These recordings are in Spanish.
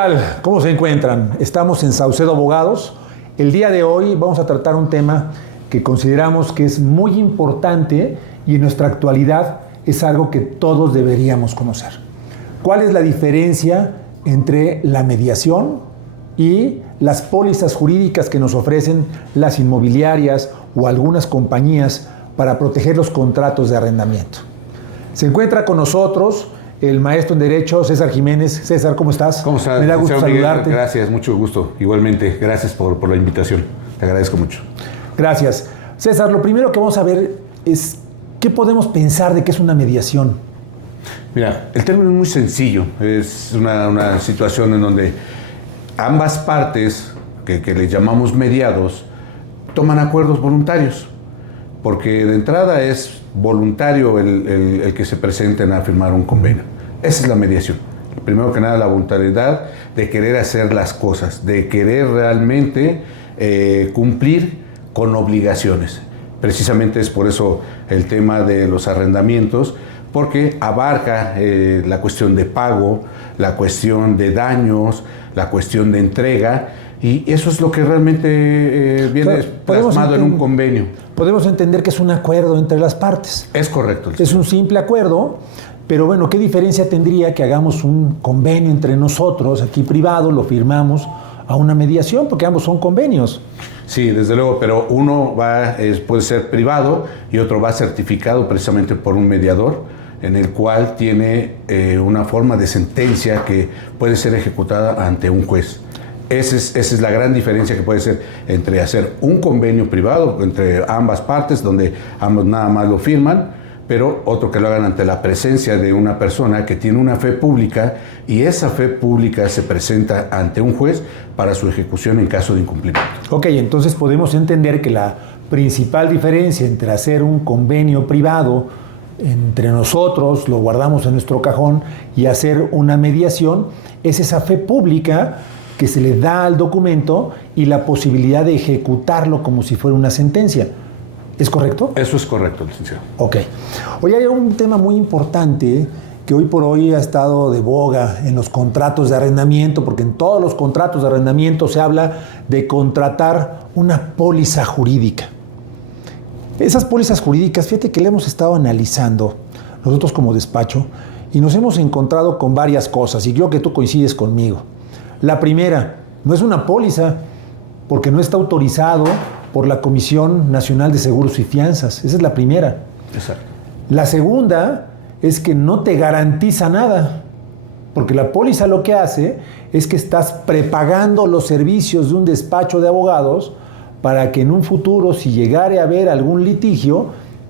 tal? ¿Cómo se encuentran? Estamos en Saucedo Abogados. El día de hoy vamos a tratar un tema que consideramos que es muy importante y en nuestra actualidad es algo que todos deberíamos conocer. ¿Cuál es la diferencia entre la mediación y las pólizas jurídicas que nos ofrecen las inmobiliarias o algunas compañías para proteger los contratos de arrendamiento? Se encuentra con nosotros el maestro en Derecho, César Jiménez. César, ¿cómo estás? ¿Cómo estás? Me da gusto saludarte. Gracias, mucho gusto. Igualmente, gracias por la invitación. Te agradezco mucho. Gracias. César, lo primero que vamos a ver es qué podemos pensar de qué es una mediación. Mira, el término es muy sencillo. Es una situación en donde ambas partes, que le llamamos mediados, toman acuerdos voluntarios. Porque de entrada es voluntario el que se presenten a firmar un convenio. Esa es la mediación. Primero que nada, la voluntariedad de querer hacer las cosas, de querer realmente cumplir con obligaciones. Precisamente es por eso el tema de los arrendamientos, porque abarca la cuestión de pago, la cuestión de daños, la cuestión de entrega, y eso es lo que realmente viene plasmado en un convenio. Podemos entender que es un acuerdo entre las partes. Es correcto. Es un simple acuerdo, pero bueno, ¿qué diferencia tendría que hagamos un convenio entre nosotros, aquí privado, lo firmamos, a una mediación? Porque ambos son convenios. Sí, desde luego, pero uno puede ser privado y otro va certificado precisamente por un mediador, en el cual tiene una forma de sentencia que puede ser ejecutada ante un juez. Esa es la gran diferencia que puede ser entre hacer un convenio privado entre ambas partes, donde ambos nada más lo firman, pero otro que lo hagan ante la presencia de una persona que tiene una fe pública, y esa fe pública se presenta ante un juez para su ejecución en caso de incumplimiento. Ok, entonces podemos entender que la principal diferencia entre hacer un convenio privado entre nosotros, lo guardamos en nuestro cajón, y hacer una mediación es esa fe pública que se le da al documento y la posibilidad de ejecutarlo como si fuera una sentencia. ¿Es correcto? Eso es correcto, licenciado. Ok. Hoy hay un tema muy importante que hoy por hoy ha estado de boga en los contratos de arrendamiento, porque en todos los contratos de arrendamiento se habla de contratar una póliza jurídica. Esas pólizas jurídicas, fíjate que le hemos estado analizando nosotros como despacho y nos hemos encontrado con varias cosas, y creo que tú coincides conmigo. La primera, no es una póliza porque no está autorizado por la Comisión Nacional de Seguros y Fianzas. Esa es la primera. Exacto. La segunda es que no te garantiza nada, porque la póliza lo que hace es que estás prepagando los servicios de un despacho de abogados para que en un futuro, si llegare a haber algún litigio,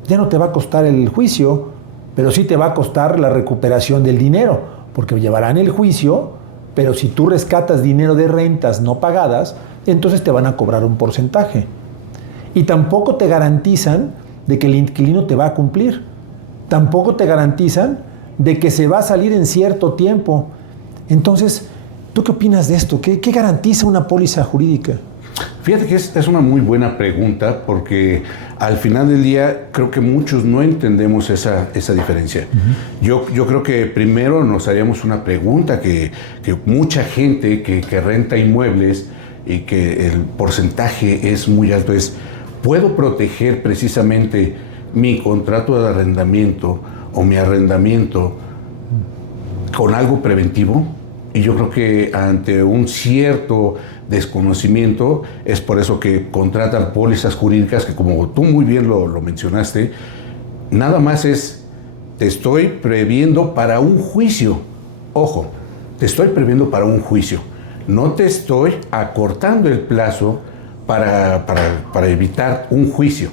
ya no te va a costar el juicio, pero sí te va a costar la recuperación del dinero, porque llevarán el juicio, pero si tú rescatas dinero de rentas no pagadas, entonces te van a cobrar un porcentaje. Y tampoco te garantizan de que el inquilino te va a cumplir. Tampoco te garantizan de que se va a salir en cierto tiempo. Entonces, ¿tú qué opinas de esto? ¿Qué garantiza una póliza jurídica? Fíjate que es una muy buena pregunta, porque al final del día creo que muchos no entendemos esa diferencia. Uh-huh. Yo creo que primero nos haríamos una pregunta que mucha gente que renta inmuebles y que el porcentaje es muy alto es: ¿puedo proteger precisamente mi contrato de arrendamiento o mi arrendamiento con algo preventivo? Y yo creo que ante un cierto desconocimiento es por eso que contratan pólizas jurídicas que, como tú muy bien lo mencionaste, nada más es: te estoy previendo para un juicio. Ojo, te estoy previendo para un juicio. No te estoy acortando el plazo para evitar un juicio.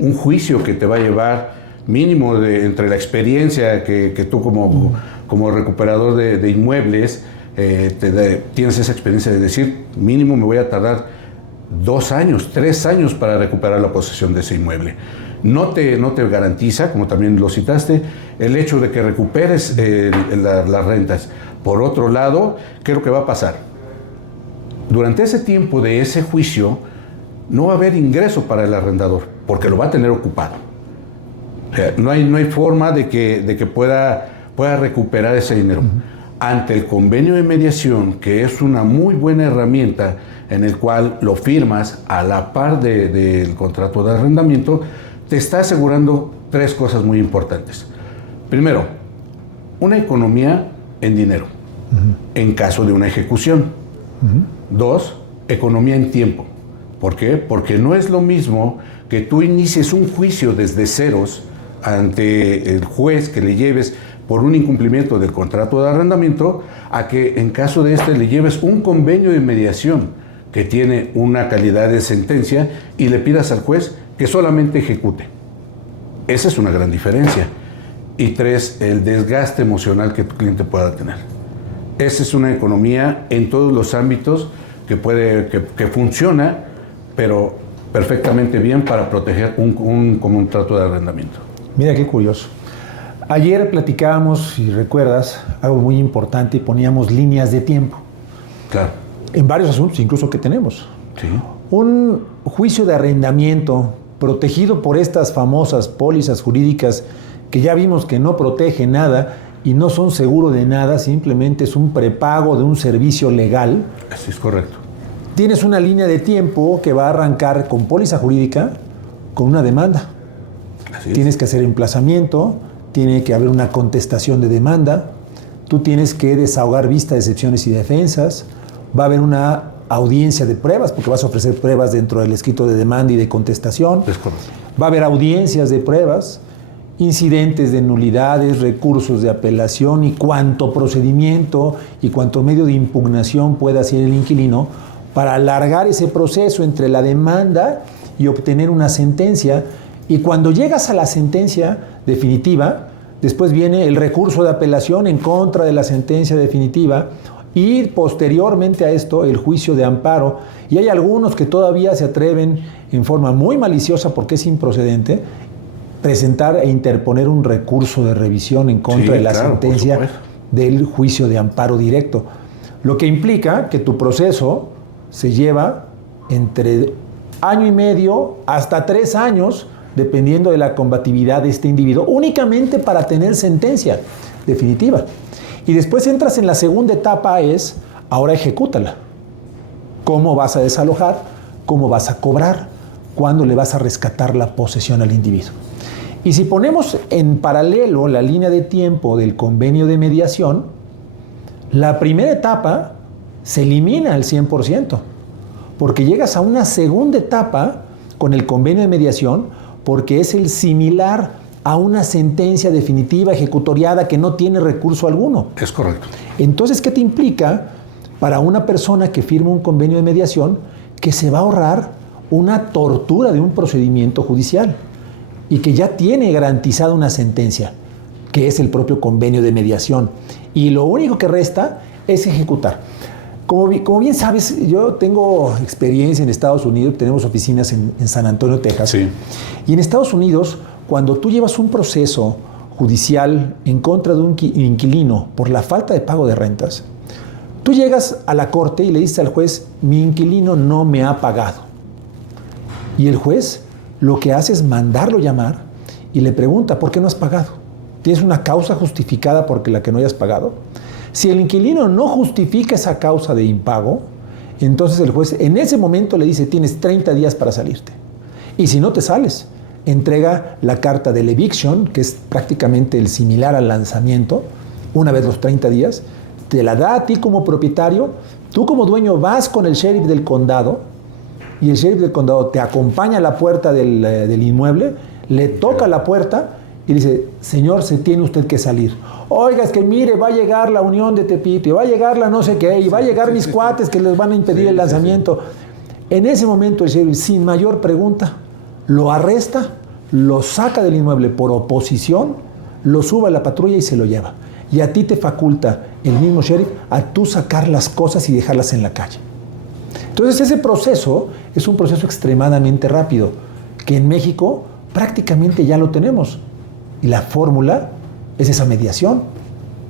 Un juicio que te va a llevar mínimo entre la experiencia que tú como recuperador de inmuebles tienes esa experiencia de decir: mínimo me voy a tardar 2 años, 3 años para recuperar la posesión de ese inmueble. No te garantiza, como también lo citaste, el hecho de que recuperes las rentas. Por otro lado, ¿qué es lo que va a pasar? Durante ese tiempo de ese juicio no va a haber ingreso para el arrendador, porque lo va a tener ocupado. O sea, no hay forma de que pueda recuperar ese dinero. ante el convenio de mediación, que es una muy buena herramienta en el cual lo firmas a la par del contrato de arrendamiento, te está asegurando 3 cosas muy importantes. Primero, una economía en dinero, en caso de una ejecución. 2, economía en tiempo. ¿Por qué? Porque no es lo mismo que tú inicies un juicio desde ceros ante el juez, que le lleves por un incumplimiento del contrato de arrendamiento, a que en caso de le lleves un convenio de mediación que tiene una calidad de sentencia y le pidas al juez que solamente ejecute. Esa es una gran diferencia. Y 3, el desgaste emocional que tu cliente pueda tener. Esa es una economía en todos los ámbitos que funciona, pero perfectamente bien para proteger un contrato de arrendamiento. Mira qué curioso. Ayer platicábamos, si recuerdas, algo muy importante y poníamos líneas de tiempo. Claro. En varios asuntos, incluso que tenemos. Sí. Un juicio de arrendamiento protegido por estas famosas pólizas jurídicas que ya vimos que no protegen nada y no son seguro de nada, simplemente es un prepago de un servicio legal. Así es correcto. Tienes una línea de tiempo que va a arrancar con póliza jurídica con una demanda. Así es. Tienes que hacer emplazamiento, tiene que haber una contestación de demanda, tú tienes que desahogar vista de excepciones y defensas, va a haber una audiencia de pruebas, porque vas a ofrecer pruebas dentro del escrito de demanda y de contestación. Es correcto. Va a haber audiencias de pruebas, incidentes de nulidades, recursos de apelación y cuánto procedimiento y cuánto medio de impugnación pueda hacer el inquilino para alargar ese proceso entre la demanda y obtener una sentencia. Y cuando llegas a la sentencia definitiva, después viene el recurso de apelación en contra de la sentencia definitiva y posteriormente a esto el juicio de amparo. Y hay algunos que todavía se atreven en forma muy maliciosa, porque es improcedente, presentar e interponer un recurso de revisión en contra de la sentencia del juicio de amparo directo. Lo que implica que tu proceso se lleva entre año y medio hasta 3 años, dependiendo de la combatividad de este individuo, únicamente para tener sentencia definitiva. Y después entras en la segunda etapa, es, ahora ejecútala. ¿Cómo vas a desalojar? ¿Cómo vas a cobrar? ¿Cuándo le vas a rescatar la posesión al individuo? Y si ponemos en paralelo la línea de tiempo del convenio de mediación, la primera etapa se elimina al 100%, porque llegas a una segunda etapa con el convenio de mediación, porque es el similar a una sentencia definitiva ejecutoriada que no tiene recurso alguno. Es correcto. Entonces, ¿qué te implica para una persona que firma un convenio de mediación? Que se va a ahorrar una tortura de un procedimiento judicial y que ya tiene garantizada una sentencia, que es el propio convenio de mediación. Y lo único que resta es ejecutar. Como bien sabes, yo tengo experiencia en Estados Unidos, tenemos oficinas en San Antonio, Texas. Sí. Y en Estados Unidos, cuando tú llevas un proceso judicial en contra de un inquilino por la falta de pago de rentas, tú llegas a la corte y le dices al juez, mi inquilino no me ha pagado. Y el juez lo que hace es mandarlo llamar y le pregunta, ¿por qué no has pagado? ¿Tienes una causa justificada por la que no hayas pagado? Si el inquilino no justifica esa causa de impago, entonces el juez en ese momento le dice, tienes 30 días para salirte. Y si no te sales, entrega la carta del eviction, que es prácticamente el similar al lanzamiento, una vez los 30 días, te la da a ti como propietario, tú como dueño vas con el sheriff del condado, y el sheriff del condado te acompaña a la puerta del inmueble, le toca la puerta y dice, señor, se tiene usted que salir. Oiga, es que mire, va a llegar la Unión de Tepito, y va a llegar la no sé qué, y va a llegar mis cuates que les van a impedir el lanzamiento. En ese momento el sheriff, sin mayor pregunta, lo arresta, lo saca del inmueble por oposición, lo sube a la patrulla y se lo lleva. Y a ti te faculta el mismo sheriff a tú sacar las cosas y dejarlas en la calle. Entonces ese proceso es un proceso extremadamente rápido, que en México prácticamente ya lo tenemos. Y la fórmula es esa mediación.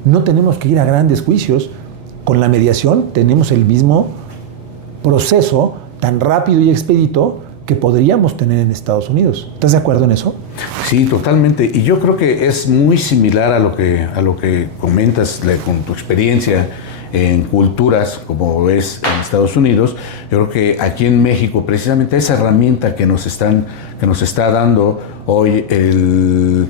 No tenemos que ir a grandes juicios. Con la mediación tenemos el mismo proceso tan rápido y expedito que podríamos tener en Estados Unidos. ¿Estás de acuerdo en eso? Sí, totalmente. Y yo creo que es muy similar a lo que comentas con tu experiencia en culturas como es en Estados Unidos. Yo creo que aquí en México, precisamente esa herramienta que nos está dando hoy el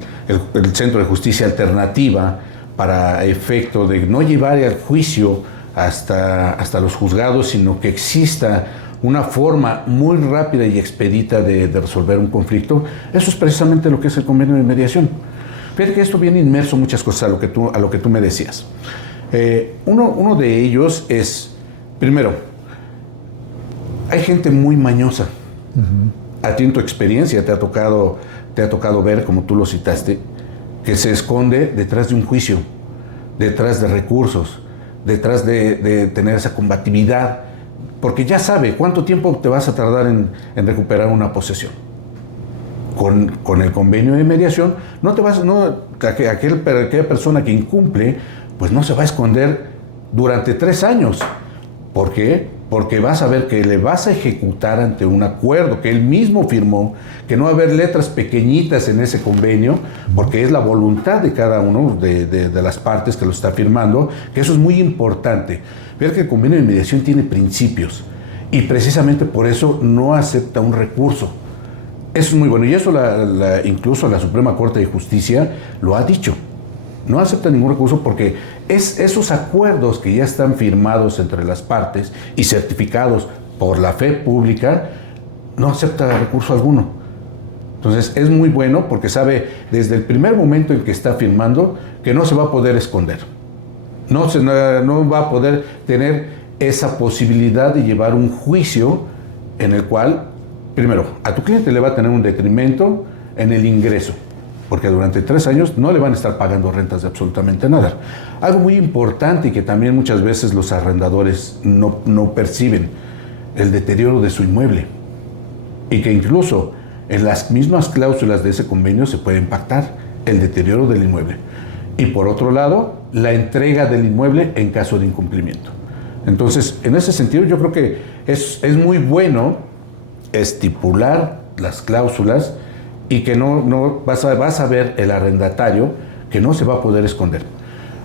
Centro de Justicia Alternativa para efecto de no llevar al juicio hasta los juzgados, sino que exista una forma muy rápida y expedita de resolver un conflicto. Eso es precisamente lo que es el convenio de mediación. Fíjate que esto viene inmerso en muchas cosas a lo que tú me decías. Uno de ellos es, primero, hay gente muy mañosa. A ti en tu experiencia te ha tocado ver, como tú lo citaste, que se esconde detrás de un juicio, detrás de recursos, detrás de tener esa combatividad, porque ya sabe cuánto tiempo te vas a tardar en recuperar una posesión. Con el convenio de mediación, aquella persona que incumple, pues no se va a esconder durante 3 años. ¿Por qué? Porque vas a ver que le vas a ejecutar ante un acuerdo que él mismo firmó, que no va a haber letras pequeñitas en ese convenio, porque es la voluntad de cada uno de las partes que lo está firmando, que eso es muy importante. Ver que el convenio de mediación tiene principios y precisamente por eso no acepta un recurso. Eso es muy bueno y eso incluso la Suprema Corte de Justicia lo ha dicho. No acepta ningún recurso porque esos acuerdos que ya están firmados entre las partes y certificados por la fe pública, no acepta recurso alguno. Entonces es muy bueno porque sabe desde el primer momento en que está firmando que no se va a poder esconder. No va a poder tener esa posibilidad de llevar un juicio en el cual, primero, a tu cliente le va a tener un detrimento en el ingreso, porque durante 3 años no le van a estar pagando rentas de absolutamente nada. Algo muy importante y que también muchas veces los arrendadores no perciben, el deterioro de su inmueble. Y que incluso en las mismas cláusulas de ese convenio se puede impactar el deterioro del inmueble. Y por otro lado, la entrega del inmueble en caso de incumplimiento. Entonces, en ese sentido, yo creo que es muy bueno estipular las cláusulas y que no vas a ver el arrendatario que no se va a poder esconder.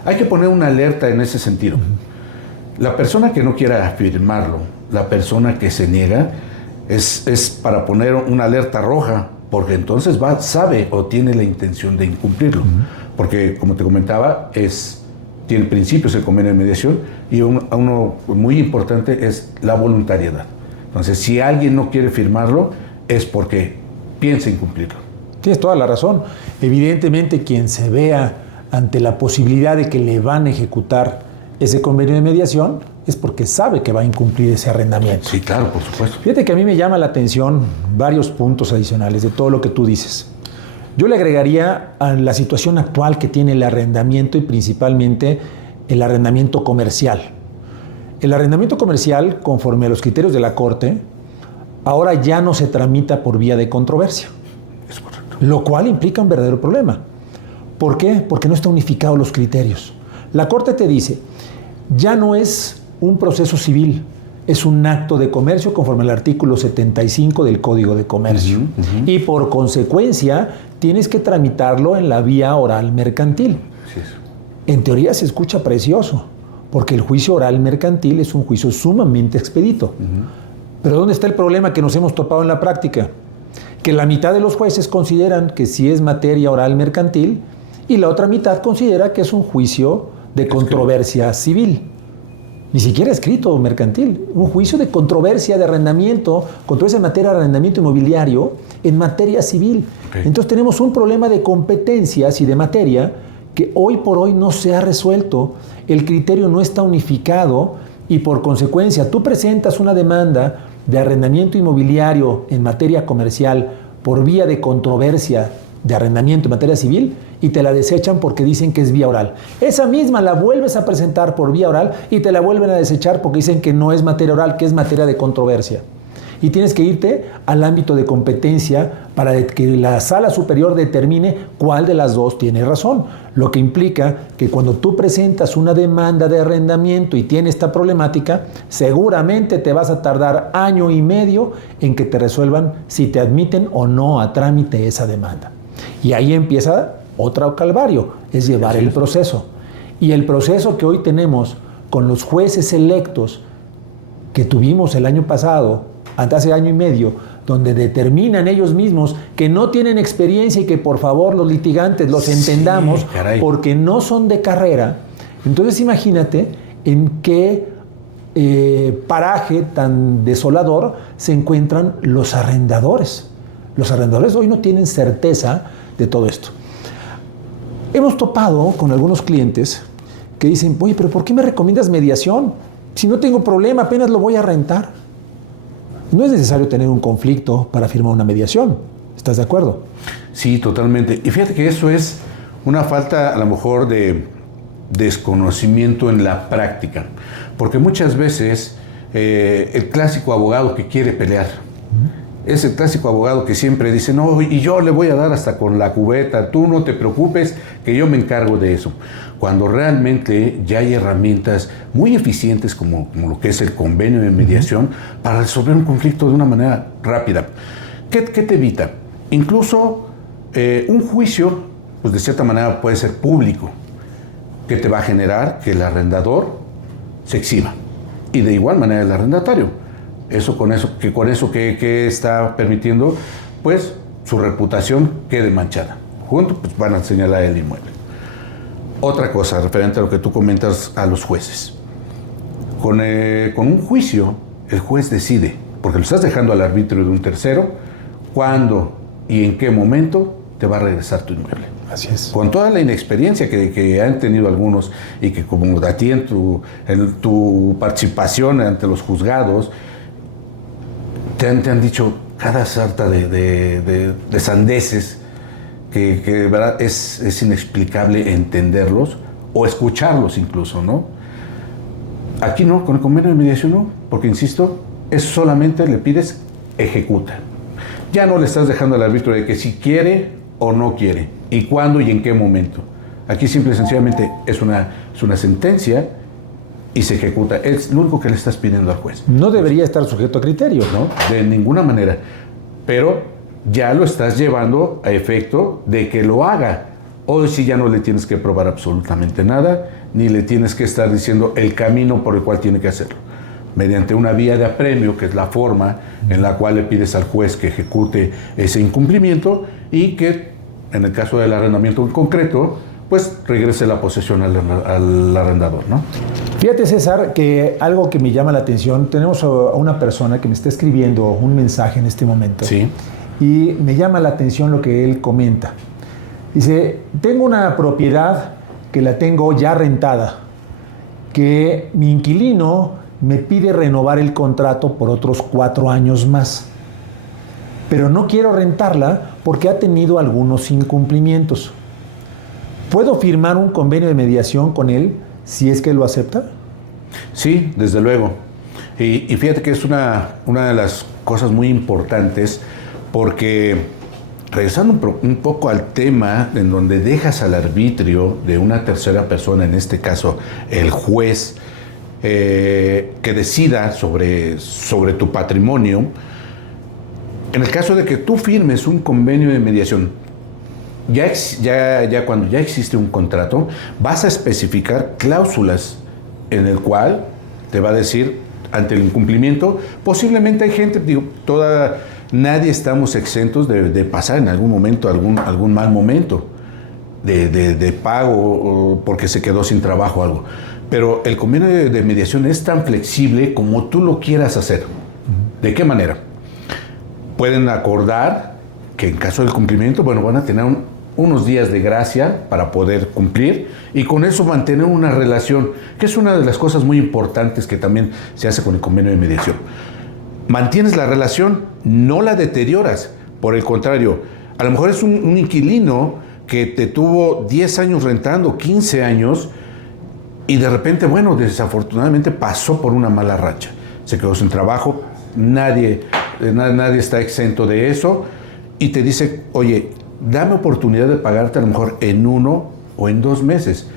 Hay que poner una alerta en ese sentido. La persona que no quiera firmarlo, la persona que se niega, es para poner una alerta roja, porque entonces sabe o tiene la intención de incumplirlo. Porque, como te comentaba, tiene principios el convenio de mediación y uno muy importante es la voluntariedad. Entonces, si alguien no quiere firmarlo, es porque piensa incumplirlo. Tienes toda la razón. Evidentemente, quien se vea ante la posibilidad de que le van a ejecutar ese convenio de mediación es porque sabe que va a incumplir ese arrendamiento. Sí, claro, por supuesto. Fíjate que a mí me llama la atención varios puntos adicionales de todo lo que tú dices. Yo le agregaría a la situación actual que tiene el arrendamiento y principalmente el arrendamiento comercial. El arrendamiento comercial, conforme a los criterios de la Corte, ahora ya no se tramita por vía de controversia. Es correcto. Lo cual implica un verdadero problema. ¿Por qué? Porque no están unificados los criterios. La Corte te dice, ya no es un proceso civil, es un acto de comercio conforme al artículo 75 del Código de Comercio. Y por consecuencia, tienes que tramitarlo en la vía oral mercantil. Sí, sí. En teoría se escucha precioso, porque el juicio oral mercantil es un juicio sumamente expedito. Pero ¿dónde está el problema que nos hemos topado en la práctica? Que la mitad de los jueces consideran que sí es materia oral mercantil y la otra mitad considera que es un juicio de controversia civil. Ni siquiera escrito mercantil. Un juicio de controversia de arrendamiento, controversia en materia de arrendamiento inmobiliario en materia civil. Entonces tenemos un problema de competencias y de materia que hoy por hoy no se ha resuelto. El criterio no está unificado y por consecuencia tú presentas una demanda de arrendamiento inmobiliario en materia comercial por vía de controversia de arrendamiento en materia civil y te la desechan porque dicen que es vía oral. Esa misma la vuelves a presentar por vía oral y te la vuelven a desechar porque dicen que no es materia oral, que es materia de controversia. y tienes que irte al ámbito de competencia para que la sala superior determine cuál de las dos tiene razón. Lo que implica que cuando tú presentas una demanda de arrendamiento y tienes esta problemática, seguramente te vas a tardar 1 año y medio en que te resuelvan si te admiten o no a trámite esa demanda. Y ahí empieza otro calvario, es llevar el proceso. Y el proceso que hoy tenemos con los jueces electos que tuvimos el año pasado, hace 1 año y medio, donde determinan ellos mismos que no tienen experiencia y que por favor los litigantes los entendamos, porque no son de carrera. Entonces imagínate en qué paraje tan desolador se encuentran los arrendadores. Los arrendadores hoy no tienen certeza de todo esto. Hemos topado con algunos clientes que dicen, oye, pero ¿por qué me recomiendas mediación? Si no tengo problema, apenas lo voy a rentar. No es necesario tener un conflicto para firmar una mediación. ¿Estás de acuerdo? Sí, totalmente. Y fíjate que eso es una falta a lo mejor de desconocimiento en la práctica. Porque muchas veces el clásico abogado que quiere pelear, es el clásico abogado que siempre dice, no, y yo le voy a dar hasta con la cubeta, tú no te preocupes, que yo me encargo de eso. Cuando realmente ya hay herramientas muy eficientes como lo que es el convenio de mediación para resolver un conflicto de una manera rápida. ¿Qué te evita? Incluso un juicio, pues de cierta manera puede ser público, que te va a generar que el arrendador se exhiba. Y de igual manera el arrendatario. Con eso que está permitiendo, pues su reputación quede manchada. Junto, pues van a señalar el inmueble. Otra cosa referente a lo que tú comentas a los jueces. Con un juicio, el juez decide, porque lo estás dejando al arbitrio de un tercero, cuándo y en qué momento te va a regresar tu inmueble. Así es. Con toda la inexperiencia que han tenido algunos y que como a ti en tu participación ante los juzgados, te han dicho cada sarta de sandeces que de verdad es inexplicable entenderlos o escucharlos incluso, ¿no? Aquí no, con el convenio de mediación no, porque insisto, es solamente le pides ejecuta. Ya no le estás dejando al árbitro de que si quiere o no quiere, y cuándo y en qué momento. Aquí simple y sencillamente es una sentencia y se ejecuta. Es lo único que le estás pidiendo al juez. No debería estar sujeto a criterio, ¿no? De ninguna manera. Pero ya lo estás llevando a efecto de que lo haga. Hoy sí ya no le tienes que probar absolutamente nada, ni le tienes que estar diciendo el camino por el cual tiene que hacerlo. Mediante una vía de apremio, que es la forma en la cual le pides al juez que ejecute ese incumplimiento y que, en el caso del arrendamiento en concreto, pues regrese la posesión al arrendador, ¿no? Fíjate, César, que algo que me llama la atención, tenemos a una persona que me está escribiendo un mensaje en este momento. Sí. Y me llama la atención lo que él comenta. Dice, tengo una propiedad que la tengo ya rentada, que mi inquilino me pide renovar el contrato por otros 4 años más. Pero no quiero rentarla porque ha tenido algunos incumplimientos. ¿Puedo firmar un convenio de mediación con él si es que él lo acepta? Sí, desde luego. Y fíjate que es una de las cosas muy importantes porque, regresando un poco al tema en donde dejas al arbitrio de una tercera persona, en este caso el juez, que decida sobre tu patrimonio, en el caso de que tú firmes un convenio de mediación, ya cuando ya existe un contrato, vas a especificar cláusulas en el cual te va a decir, ante el incumplimiento, posiblemente hay gente, nadie estamos exentos de pasar en algún momento algún mal momento de pago o porque se quedó sin trabajo o algo. Pero el convenio de mediación es tan flexible como tú lo quieras hacer. ¿De qué manera? Pueden acordar que en caso del cumplimiento, van a tener unos días de gracia para poder cumplir y con eso mantener una relación, que es una de las cosas muy importantes que también se hace con el convenio de mediación. Mantienes la relación, no la deterioras. Por el contrario, a lo mejor es un inquilino que te tuvo 10 años rentando, 15 años, y de repente, desafortunadamente pasó por una mala racha. Se quedó sin trabajo, nadie nadie está exento de eso, y te dice, oye, dame oportunidad de pagarte a lo mejor en 1 o en 2 meses.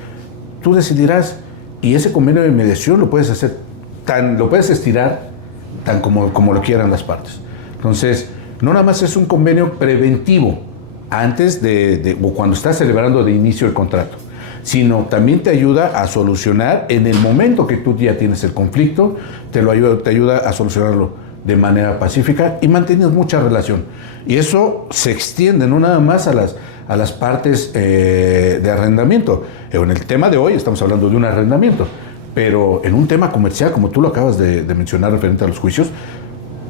Tú decidirás, y ese convenio de mediación lo puedes hacer lo puedes estirar tan como lo quieran las partes. Entonces, no nada más es un convenio preventivo antes o cuando estás celebrando de inicio el contrato, sino también te ayuda a solucionar en el momento que tú ya tienes el conflicto, te ayuda a solucionarlo de manera pacífica y mantienes mucha relación. Y eso se extiende no nada más a las partes de arrendamiento. En el tema de hoy estamos hablando de un arrendamiento, pero en un tema comercial, como tú lo acabas de mencionar referente a los juicios,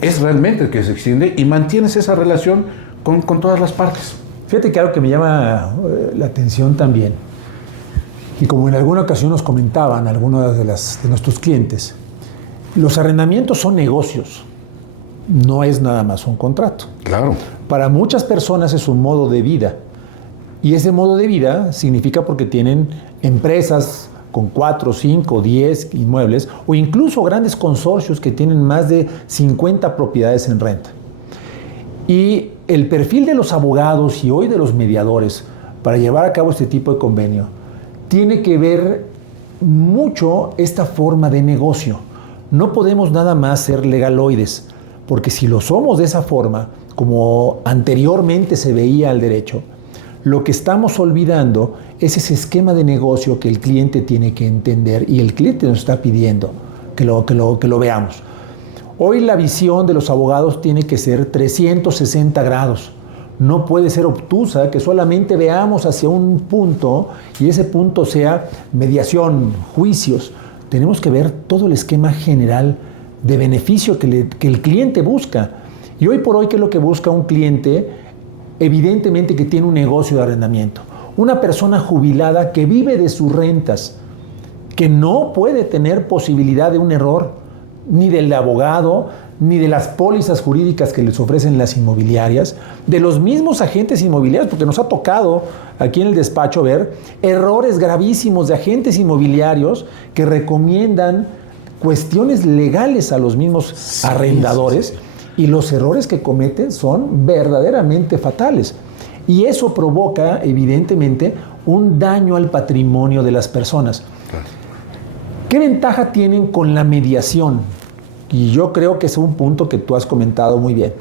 es realmente que se extiende y mantienes esa relación con todas las partes. Fíjate que algo que me llama la atención también, y como en alguna ocasión nos comentaban algunos de nuestros clientes, los arrendamientos son negocios, no es nada más un contrato. Claro. Para muchas personas es un modo de vida, y ese modo de vida significa porque tienen empresas con 4, 5, 10 inmuebles, o incluso grandes consorcios que tienen más de 50 propiedades en renta. Y el perfil de los abogados y hoy de los mediadores para llevar a cabo este tipo de convenio tiene que ver mucho esta forma de negocio. No podemos nada más ser legaloides, porque si lo somos de esa forma, como anteriormente se veía al derecho, lo que estamos olvidando es ese esquema de negocio que el cliente tiene que entender y el cliente nos está pidiendo que lo veamos. Hoy la visión de los abogados tiene que ser 360 grados. No puede ser obtusa, que solamente veamos hacia un punto y ese punto sea mediación, juicios. Tenemos que ver todo el esquema general de beneficio que el cliente busca. Y hoy por hoy, ¿qué es lo que busca un cliente? Evidentemente que tiene un negocio de arrendamiento. Una persona jubilada que vive de sus rentas, que no puede tener posibilidad de un error, ni del abogado, ni de las pólizas jurídicas que les ofrecen las inmobiliarias, de los mismos agentes inmobiliarios, porque nos ha tocado aquí en el despacho ver errores gravísimos de agentes inmobiliarios que recomiendan cuestiones legales a los mismos arrendadores, y los errores que cometen son verdaderamente fatales. Y eso provoca, evidentemente, un daño al patrimonio de las personas. ¿Qué ventaja tienen con la mediación? Y yo creo que es un punto que tú has comentado muy bien.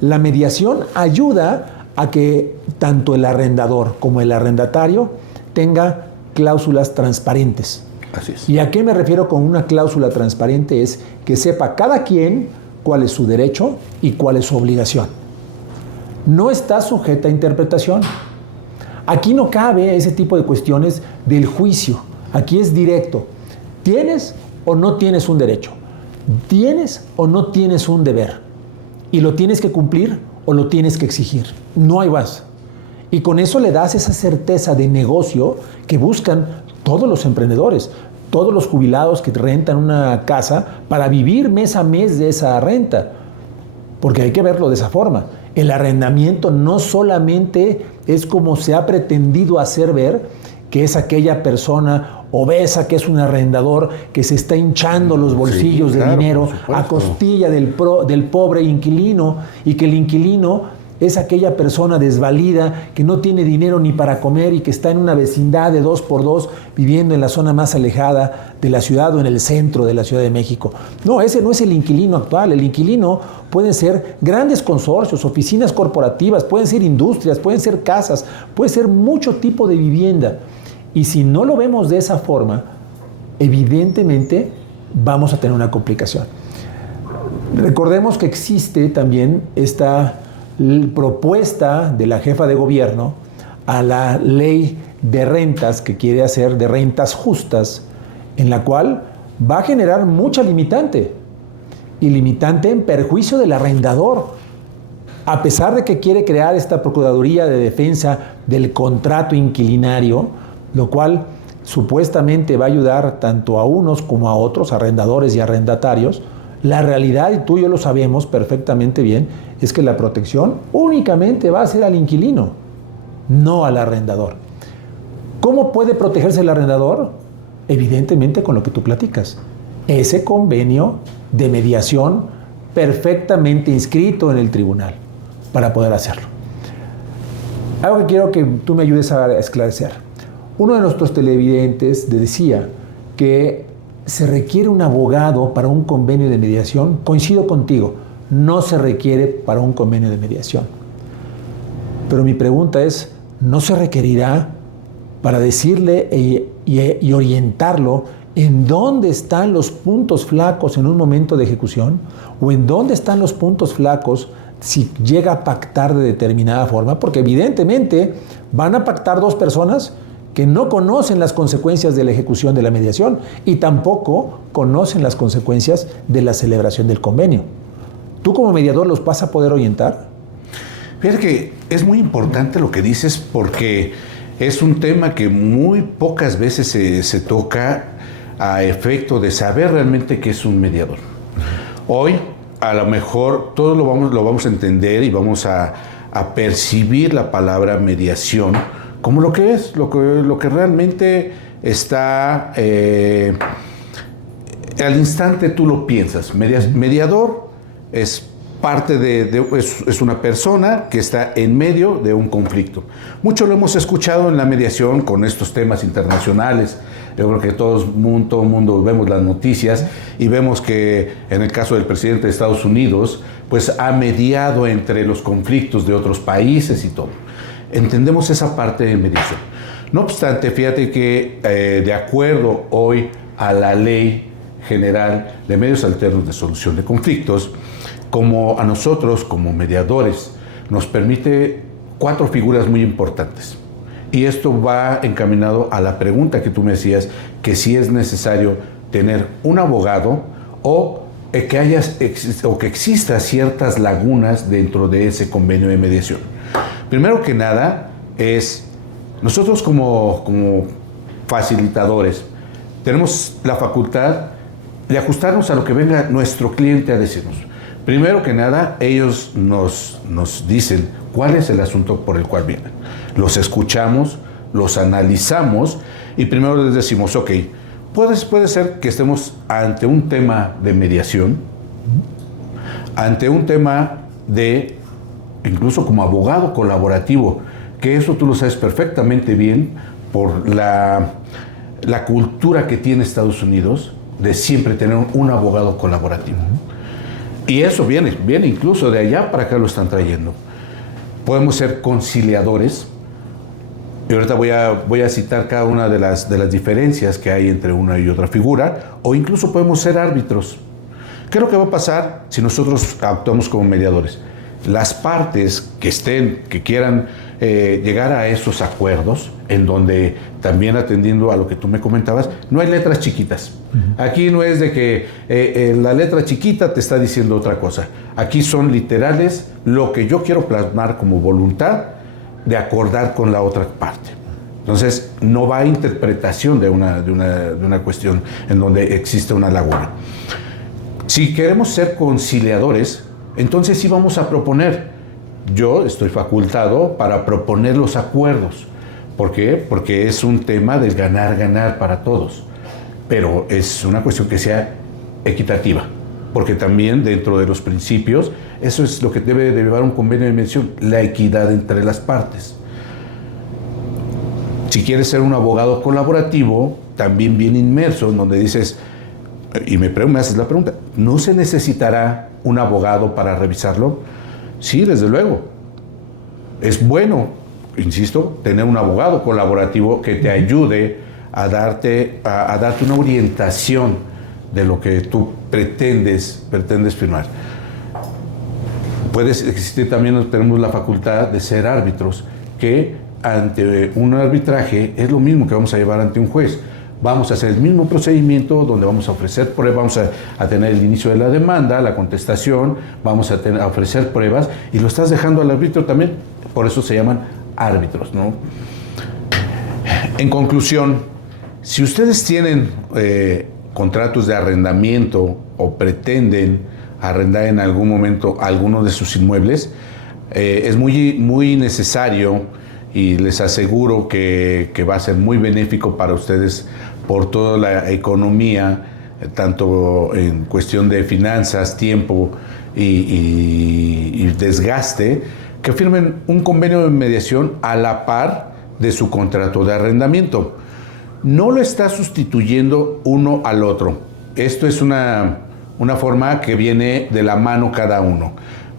La mediación ayuda a que tanto el arrendador como el arrendatario tenga cláusulas transparentes. Así es. ¿Y a qué me refiero con una cláusula transparente? Es que sepa cada quien cuál es su derecho y cuál es su obligación. No está sujeta a interpretación. Aquí no cabe ese tipo de cuestiones del juicio. Aquí es directo. ¿Tienes o no tienes un derecho? ¿Tienes o no tienes un deber? ¿Y lo tienes que cumplir o lo tienes que exigir? No hay más. Y con eso le das esa certeza de negocio que buscan todos los emprendedores, todos los jubilados que rentan una casa para vivir mes a mes de esa renta. Porque hay que verlo de esa forma. El arrendamiento no solamente es como se ha pretendido hacer ver, que es aquella persona obesa, que es un arrendador, que se está hinchando los bolsillos de dinero a costilla del pobre inquilino, y que el inquilino es aquella persona desvalida que no tiene dinero ni para comer y que está en una vecindad de 2x2 viviendo en la zona más alejada de la ciudad o en el centro de la Ciudad de México. No, ese no es el inquilino actual. El inquilino pueden ser grandes consorcios, oficinas corporativas, pueden ser industrias, pueden ser casas, puede ser mucho tipo de vivienda. Y si no lo vemos de esa forma, evidentemente vamos a tener una complicación. Recordemos que existe también esta propuesta de la jefa de gobierno a la ley de rentas que quiere hacer de rentas justas, en la cual va a generar mucha limitante, y limitante en perjuicio del arrendador, a pesar de que quiere crear esta Procuraduría de Defensa del Contrato Inquilinario, lo cual supuestamente va a ayudar tanto a unos como a otros, arrendadores y arrendatarios. La realidad, y tú y yo lo sabemos perfectamente bien, es que la protección únicamente va a ser al inquilino, no al arrendador. ¿Cómo puede protegerse el arrendador? Evidentemente con lo que tú platicas. Ese convenio de mediación perfectamente inscrito en el tribunal para poder hacerlo. Algo que quiero que tú me ayudes a esclarecer. Uno de nuestros televidentes decía que se requiere un abogado para un convenio de mediación. Coincido contigo, no se requiere para un convenio de mediación. Pero mi pregunta es, ¿no se requerirá para decirle y orientarlo en dónde están los puntos flacos en un momento de ejecución? ¿O en dónde están los puntos flacos si llega a pactar de determinada forma? Porque evidentemente van a pactar dos personas que no conocen las consecuencias de la ejecución de la mediación y tampoco conocen las consecuencias de la celebración del convenio. ¿Tú como mediador los vas a poder orientar? Fíjate que es muy importante lo que dices porque es un tema que muy pocas veces se toca a efecto de saber realmente qué es un mediador. Hoy, a lo mejor, todos lo vamos a entender y vamos a percibir la palabra mediación como lo que es, lo que realmente está al instante tú lo piensas. Mediador es parte es una persona que está en medio de un conflicto. Mucho lo hemos escuchado en la mediación con estos temas internacionales. Yo creo que todo el mundo vemos las noticias y vemos que en el caso del presidente de Estados Unidos, pues ha mediado entre los conflictos de otros países y todo. Entendemos esa parte de mediación. No obstante, fíjate que de acuerdo hoy a la Ley General de Medios Alternos de Solución de Conflictos, como a nosotros, como mediadores, nos permite 4 figuras muy importantes. Y esto va encaminado a la pregunta que tú me decías, que si es necesario tener un abogado o que exista ciertas lagunas dentro de ese convenio de mediación. Primero que nada, nosotros como facilitadores tenemos la facultad de ajustarnos a lo que venga nuestro cliente a decirnos. Primero que nada, ellos nos dicen cuál es el asunto por el cual vienen. Los escuchamos, los analizamos y primero les decimos, ok, puede ser que estemos ante un tema de mediación, ante un tema de, incluso como abogado colaborativo, que eso tú lo sabes perfectamente bien por la cultura que tiene Estados Unidos de siempre tener un abogado colaborativo. Y eso viene incluso de allá para acá lo están trayendo. Podemos ser conciliadores. Y ahorita voy a citar cada una de las diferencias que hay entre una y otra figura. O incluso podemos ser árbitros. ¿Qué es lo que va a pasar si nosotros actuamos como mediadores? Las partes que quieran llegar a esos acuerdos, en donde también atendiendo a lo que tú me comentabas, no hay letras chiquitas. Aquí no es de que la letra chiquita te está diciendo otra cosa. Aquí son literales lo que yo quiero plasmar como voluntad de acordar con la otra parte. Entonces, no va a interpretación de una cuestión en donde existe una laguna. Si queremos ser conciliadores, entonces sí vamos a proponer. Yo estoy facultado para proponer los acuerdos. ¿Por qué? Porque es un tema del ganar para todos. Pero es una cuestión que sea equitativa. Porque también dentro de los principios, eso es lo que debe de llevar un convenio de mediación, la equidad entre las partes. Si quieres ser un abogado colaborativo, también bien inmerso, en donde dices, y me haces la pregunta, ¿no se necesitará un abogado para revisarlo? Sí, desde luego. Es bueno, insisto, tener un abogado colaborativo que te ayude a darte una orientación de lo que tú pretendes firmar. Existir también, tenemos la facultad de ser árbitros, que ante un arbitraje es lo mismo que vamos a llevar ante un juez. Vamos a hacer el mismo procedimiento donde vamos a ofrecer pruebas, vamos a tener el inicio de la demanda, la contestación, vamos a ofrecer pruebas y lo estás dejando al árbitro también, por eso se llaman árbitros, ¿no? En conclusión, si ustedes tienen contratos de arrendamiento o pretenden arrendar en algún momento alguno de sus inmuebles, es muy necesario y les aseguro que va a ser muy benéfico para ustedes por toda la economía tanto en cuestión de finanzas, tiempo y desgaste, que firmen un convenio de mediación a la par de su contrato de arrendamiento. No lo está sustituyendo uno al otro. Esto es una forma que viene de la mano cada uno.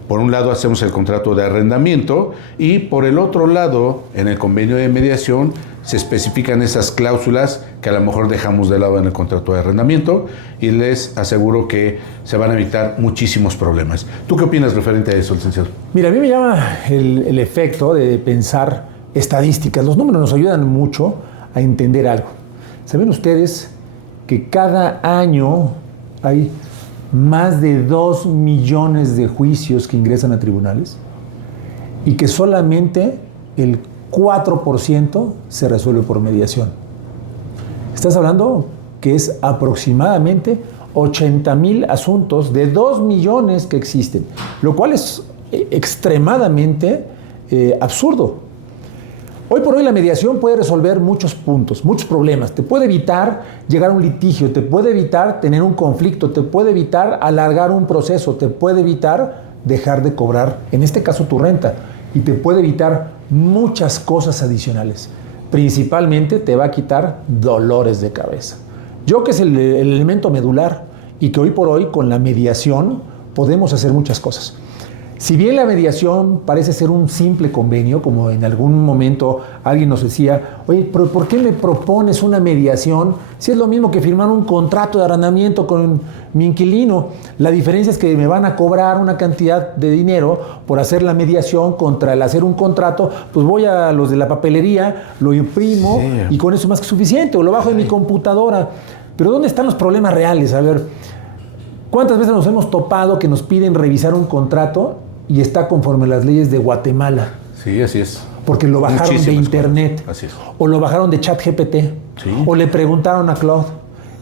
Por un lado hacemos el contrato de arrendamiento y por el otro lado, en el convenio de mediación, se especifican esas cláusulas que a lo mejor dejamos de lado en el contrato de arrendamiento y les aseguro que se van a evitar muchísimos problemas. ¿Tú qué opinas referente a eso, licenciado? Mira, a mí me llama el efecto de pensar estadísticas. Los números nos ayudan mucho a entender algo. ¿Saben ustedes que cada año hay más de 2 millones de juicios que ingresan a tribunales y que solamente el 4% se resuelve por mediación? Estás hablando que es aproximadamente 80,000 asuntos de 2 millones que existen, lo cual es extremadamente absurdo. Hoy por hoy la mediación puede resolver muchos puntos, muchos problemas. Te puede evitar llegar a un litigio, te puede evitar tener un conflicto, te puede evitar alargar un proceso, te puede evitar dejar de cobrar, en este caso, tu renta, y te puede evitar muchas cosas adicionales. Principalmente te va a quitar dolores de cabeza. Yo que es el elemento medular y que hoy por hoy con la mediación podemos hacer muchas cosas. Si bien la mediación parece ser un simple convenio, como en algún momento alguien nos decía, oye, pero ¿por qué me propones una mediación si es lo mismo que firmar un contrato de arrendamiento con mi inquilino? La diferencia es que me van a cobrar una cantidad de dinero por hacer la mediación contra el hacer un contrato, pues voy a los de la papelería, lo imprimo y con eso es más que suficiente, o lo bajo en mi computadora. Pero ¿dónde están los problemas reales? A ver, ¿cuántas veces nos hemos topado que nos piden revisar un contrato y está conforme a las leyes de Guatemala? Sí, así es. Porque lo bajaron de internet. Así es. O lo bajaron de ChatGPT. Sí. O le preguntaron a Claude.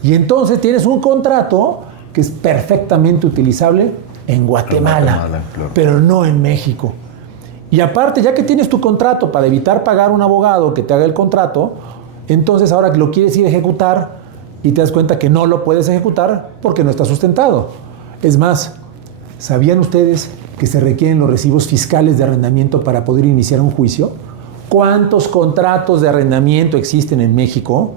Y entonces tienes un contrato que es perfectamente utilizable en Guatemala, claro. Pero no en México. Y aparte, ya que tienes tu contrato para evitar pagar un abogado que te haga el contrato, entonces ahora que lo quieres ir a ejecutar y te das cuenta que no lo puedes ejecutar porque no está sustentado. Es más, ¿sabían ustedes que se requieren los recibos fiscales de arrendamiento para poder iniciar un juicio? ¿Cuántos contratos de arrendamiento existen en México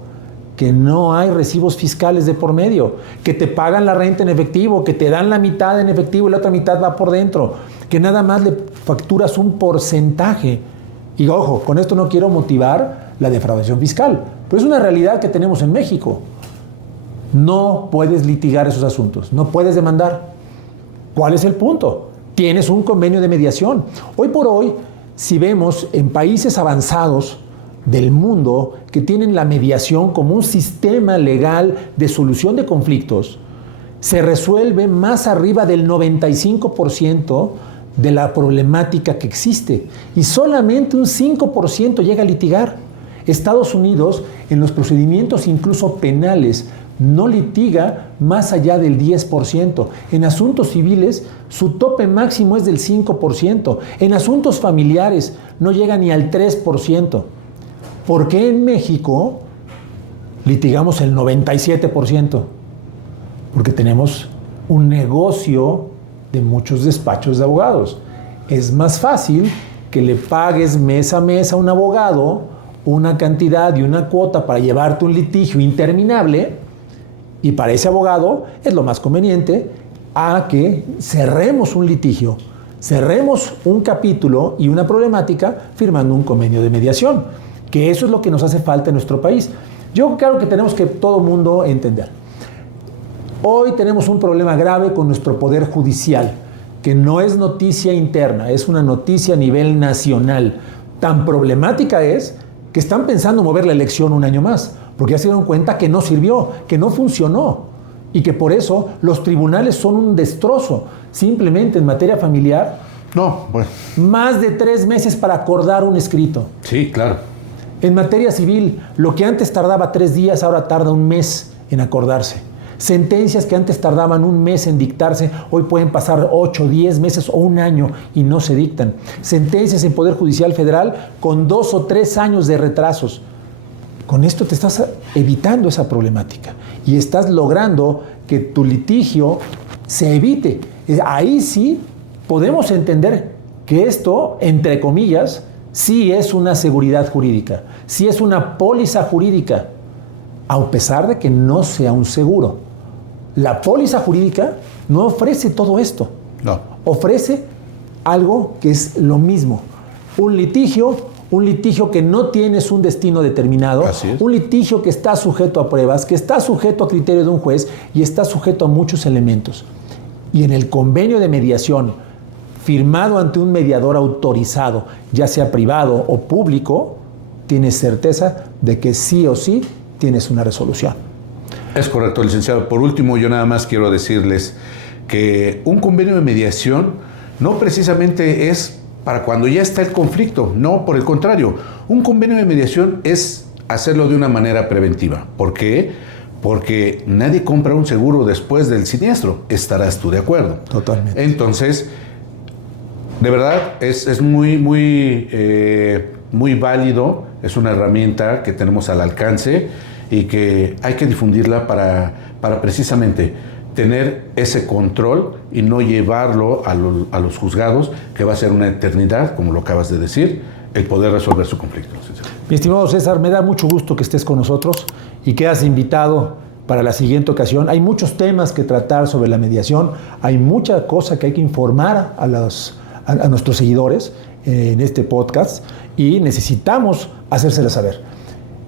que no hay recibos fiscales de por medio? Que te pagan la renta en efectivo, que te dan la mitad en efectivo y la otra mitad va por dentro, que nada más le facturas un porcentaje. Y ojo, con esto no quiero motivar la defraudación fiscal, pero es una realidad que tenemos en México. No puedes litigar esos asuntos, no puedes demandar. ¿Cuál es el punto? Tienes un convenio de mediación. Hoy por hoy, si vemos en países avanzados del mundo que tienen la mediación como un sistema legal de solución de conflictos, se resuelve más arriba del 95% de la problemática que existe y solamente un 5% llega a litigar. Estados Unidos, en los procedimientos incluso penales, no litiga más allá del 10%. En asuntos civiles, su tope máximo es del 5%. En asuntos familiares, no llega ni al 3%. ¿Por qué en México litigamos el 97%? Porque tenemos un negocio de muchos despachos de abogados. Es más fácil que le pagues mes a mes a un abogado una cantidad y una cuota para llevarte un litigio interminable. Y para ese abogado es lo más conveniente a que cerremos un litigio, cerremos un capítulo y una problemática firmando un convenio de mediación, que eso es lo que nos hace falta en nuestro país. Yo creo que tenemos que todo mundo entender. Hoy tenemos un problema grave con nuestro poder judicial, que no es noticia interna, es una noticia a nivel nacional. Tan problemática es que están pensando mover la elección un año más, porque ya se dieron cuenta que no sirvió, que no funcionó y que por eso los tribunales son un destrozo. Simplemente en materia familiar, más de 3 meses para acordar un escrito. Sí, claro. En materia civil, lo que antes tardaba 3 días, ahora tarda 1 mes en acordarse. Sentencias que antes tardaban 1 mes en dictarse, hoy pueden pasar 8, 10 meses o 1 año y no se dictan. Sentencias en Poder Judicial Federal con 2 o 3 años de retrasos. Con esto te estás evitando esa problemática y estás logrando que tu litigio se evite. Ahí sí podemos entender que esto, entre comillas, sí es una seguridad jurídica, sí es una póliza jurídica, a pesar de que no sea un seguro. La póliza jurídica no ofrece todo esto. No. Ofrece algo que es lo mismo. Un litigio que no tienes un destino determinado, un litigio que está sujeto a pruebas, que está sujeto a criterio de un juez y está sujeto a muchos elementos. Y en el convenio de mediación firmado ante un mediador autorizado, ya sea privado o público, tienes certeza de que sí o sí tienes una resolución. Es correcto, licenciado. Por último, yo nada más quiero decirles que un convenio de mediación no precisamente es para cuando ya está el conflicto, no, por el contrario, un convenio de mediación es hacerlo de una manera preventiva. ¿Por qué? Porque nadie compra un seguro después del siniestro. ¿Estarás tú de acuerdo? Totalmente. Entonces, de verdad, es muy válido, es una herramienta que tenemos al alcance y que hay que difundirla para precisamente tener ese control y no llevarlo a los juzgados, que va a ser una eternidad, como lo acabas de decir, el poder resolver su conflicto. Mi estimado César, me da mucho gusto que estés con nosotros y que has invitado para la siguiente ocasión. Hay muchos temas que tratar sobre la mediación, hay mucha cosa que hay que informar a nuestros seguidores en este podcast y necesitamos hacérsela saber.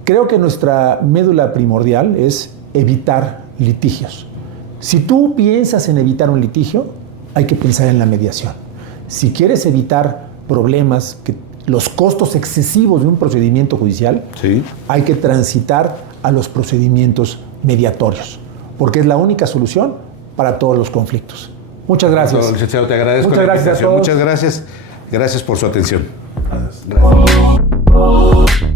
Creo que nuestra médula primordial es evitar litigios. Si tú piensas en evitar un litigio, hay que pensar en la mediación. Si quieres evitar problemas, los costos excesivos de un procedimiento judicial, sí, hay que transitar a los procedimientos mediatorios, porque es la única solución para todos los conflictos. Muchas gracias. Todo, licenciado, te agradezco. Muchas gracias a todos. Muchas gracias. Gracias por su atención. Gracias.